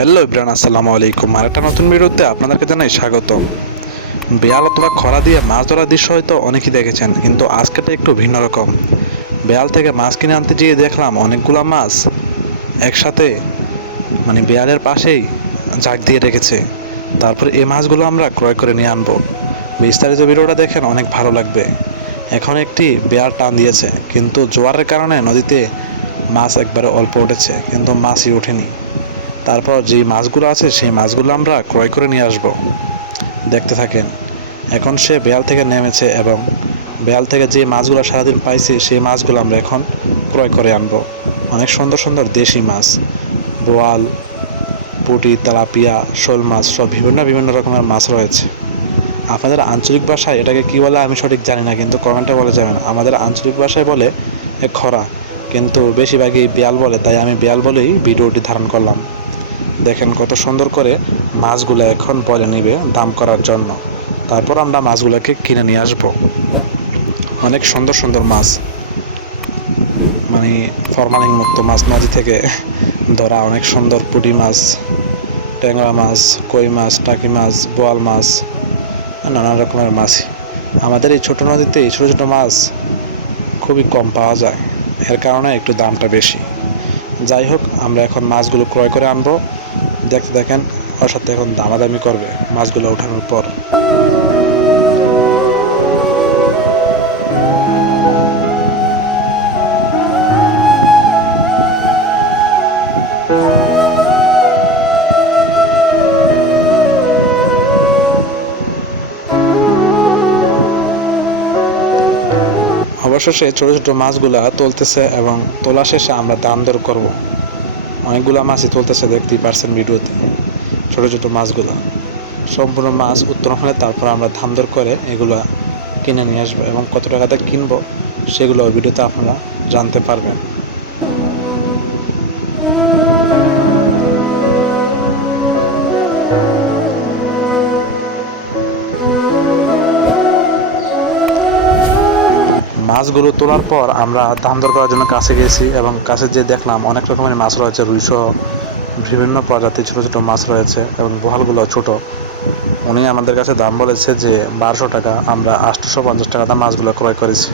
Hello Ibran, আসসালামু আলাইকুম। আর একটা নতুন ভিডিওতে আপনাদেরকে জানাই স্বাগত। বেয়াল অথবা খরা দিয়ে মাছ ধরার দৃশ্য হয়তো অনেকেই দেখেছেন, কিন্তু আজকেটা একটু ভিন্ন রকম। বেয়াল থেকে মাছ কিনে আনতে গিয়ে দেখলাম অনেকগুলো মাছ একসাথে বেয়ালের পাশেই ঝাঁক দিয়ে রেখেছে। তারপরে এই মাছগুলো আমরা ক্রয় করে নিয়ে আনবো। বিস্তারিত ভিডিওটা দেখেন, অনেক ভালো লাগবে। এখন একটি বেয়াল টান দিয়েছে, কিন্তু জোয়ারের কারণে নদীতে মাছ একবারে অল্প উঠেছে, কিন্তু মাছই ওঠেনি। তারপর যে মাছগুলো আছে সেই মাছগুলো আমরা ক্রয় করে নিয়ে আসব। দেখতে থাকেন। এখন সে বেয়াল থেকে নেমেছে এবং বেয়াল থেকে যে মাছগুলো সারাদিন পাইছি সেই মাছগুলো আমরা এখন ক্রয় করে আনব। অনেক সুন্দর সুন্দর দেশি মাছ, বোয়াল, পুঁটি, তেলাপিয়া, শোল মাছ, সব বিভিন্ন বিভিন্ন রকমের মাছ রয়েছে। আপনাদের আঞ্চলিক ভাষায় এটাকে কী বলে আমি সঠিক জানি না, কিন্তু কমেন্টে বলে যাবেন। আমাদের আঞ্চলিক ভাষায় বলে খরা, কিন্তু বেশিরভাগই বেয়াল বলে, তাই আমি বেয়াল বলেই ভিডিওটি ধারণ করলাম। দেখেন কত সুন্দর করে মাছগুলো এখন বলে নিবে দাম করার জন্য। তারপর আমরা মাছগুলোকে কিনে নিয়ে আসব। অনেক সুন্দর সুন্দর মাছ, ফরমালিন মুক্ত মাছ, নদী থেকে ধরা অনেক সুন্দর পুঁটি মাছ, ট্যাংরা মাছ, কই মাছ, টাকি মাছ, বোয়াল মাছ, নানা রকমের মাছ। আমাদের এই ছোটো নদীতে এই ছোটো ছোটো মাছ খুবই কম পাওয়া যায়, এর কারণে একটু দামটা বেশি। যাই হোক, আমরা এখন মাছগুলো ক্রয় করে আনবো। দেখতে দেখেন, ওর সাথে এখন দামাদামি করবে মাছগুলো ওঠানোর পর। অবশেষে ছোটো ছোটো মাছগুলা তুলতেছে এবং তোলা শেষে আমরা দাম দর করবো। অনেকগুলো মাছই তুলতেছে, দেখতেই পারছেন ভিডিওতে। ছোটো ছোটো মাছগুলো সম্পূর্ণ মাছ উত্তোলন হলে তারপর আমরা দাম দর করে এগুলো কিনে নিয়ে আসবো, এবং কত টাকাতে কিনবো সেগুলো ভিডিওতে আপনারা জানতে পারবেন। মাছগুলো তোলার পর আমরা দাম দর করার জন্য কাছে গেছি, এবং কাছে যেয়ে দেখলাম অনেক রকমের মাছ রয়েছে, রুইসহ বিভিন্ন প্রজাতির ছোটো ছোটো মাছ রয়েছে, এবং বোয়ালগুলো ছোট। উনি আমাদের কাছে দাম বলেছে যে 1200 টাকা। আমরা 850 টাকাতে মাছগুলো ক্রয় করেছি।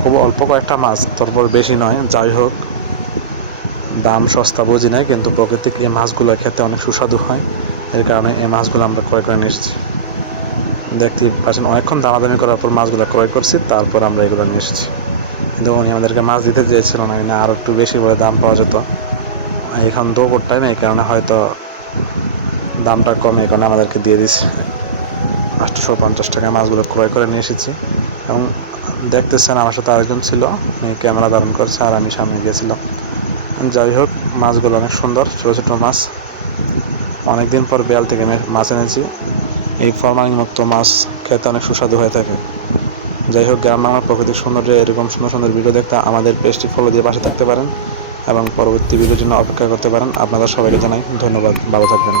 খুব অল্প কয়েকটা মাছ, তারপর বেশি নয়। যাই হোক, দাম সস্তা বুঝি নাই, কিন্তু প্রকৃতিক এই মাছগুলো খেতে অনেক সুস্বাদু হয়, এর কারণে এই মাছগুলো আমরা ক্রয় করে নিয়ে এসেছি। দেখতে পাচ্ছেন, অনেকক্ষণ দামাদামি করার পর মাছগুলো ক্রয় করছি, তারপর আমরা এগুলো নিয়ে এসেছি। কিন্তু উনি আমাদেরকে মাছ দিতে চেয়েছিল না, আরও একটু বেশি বলে দাম পাওয়া যেত। এখন দুপুর টাইমে, এই কারণে হয়তো দামটা কমে, এই কারণে আমাদেরকে দিয়ে দিচ্ছে। 850 টাকায় মাছগুলো ক্রয় করে নিয়ে এসেছি। এবং দেখতেছেন, আমার সাথে আরেকজন ছিল, উনি ক্যামেরা ধারণ করছে আর আমি সামনে গিয়েছিলাম। যাই হোক, মাছগুলো অনেক সুন্দর, ছোটো ছোটো মাছ। অনেকদিন পর বেয়াল থেকে মাছ এনেছি। এই ফরমালিন মুক্ত মাছ খেতে অনেক সুস্বাদু হয়ে থাকে। যাই হোক, গ্রাম বাংলার প্রাকৃতিক সৌন্দর্য এরকম সুন্দর সুন্দর ভিডিও দেখতে আমাদের পেজটি ফলো দিয়ে পাশে থাকতে পারেন, এবং পরবর্তী ভিডিওর জন্য অপেক্ষা করতে পারেন। আপনাদের সবাইকে জানাই ধন্যবাদ। ভালো থাকবেন।